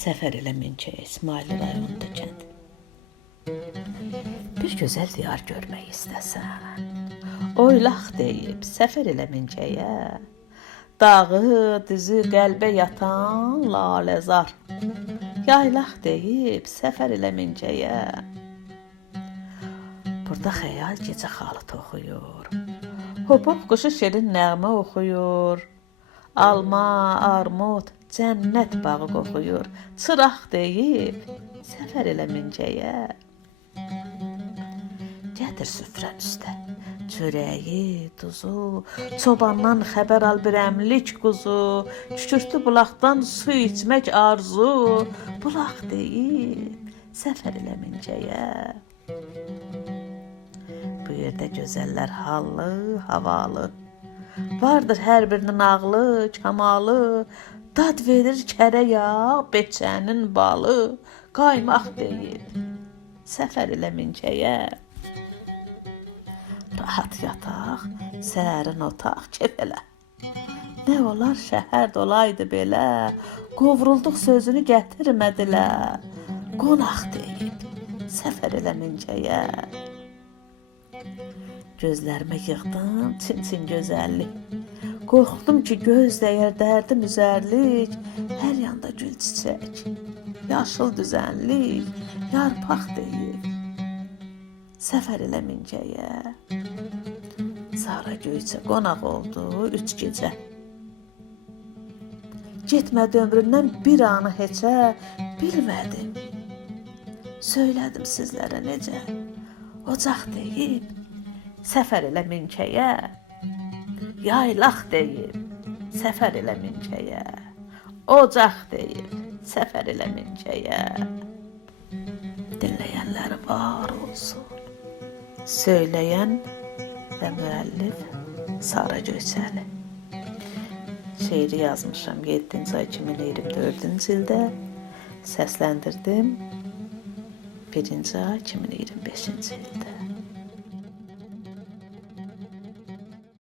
Səfər elə Minçəyə, İsmayıl rayonunda kənd. Bir gözəl diyar görmək istəsən, oylaq deyib səfər elə Minçəyə. Dağı, düzü qəlbə yatan laləzar, yaylaq deyib səfər elə Minçəyə. Burada xəyal gecə xalıt oxuyur, hopop quşu şirin nəğmə oxuyur. Alma, armud, cənnət bağı qoxuyur, çıraq deyib səfər elə Minçəyə. Gətir süfrən üstə çörəyi, duzu, çobandan xəbər al bir əmlik quzu, kükürtlü bulaqdan su içmək arzu, bulaq deyib səfər elə Minçəyə. Bu yerdə gözəllər hallı, havalı, vardır hər birinin ağlı, kamalı, dad verir kərə yağ, beçənin balı, qaymaq deyib səfər elə Minçəyə. Rahat yataq, sərin otaq, kef elə. Nə olar şəhər dolaydı belə, qovrulduq sözünü gətirmədilər. Qonaq deyib səfər elə Minçəyə. Gözlərimə yığdım çin-çin gözəllik, qorxdum ki göz dəyər dərdim üzərlik. Hər yanda gül çiçək, yaşıl düzənlik, yarpaq deyib səfər elə Minçəyə. Sara Göyçə qonaq oldu 3 gecə, getmədi ömrümdən bir anı heçə. Bilmədim, söylədim sizlərə necə, ocaq deyib səfər elə Minçəyə. Yaylaq deyib səfər elə Minçəyə, ocaq deyib səfər elə Minçəyə. Dinləyənlər var olsun. Söyləyən və müəllif Sara Göyçəli. Şeiri yazmışam 7-ci ay 2024-cü ildə, səsləndirdim 1-ci ay 2025-ci ildə.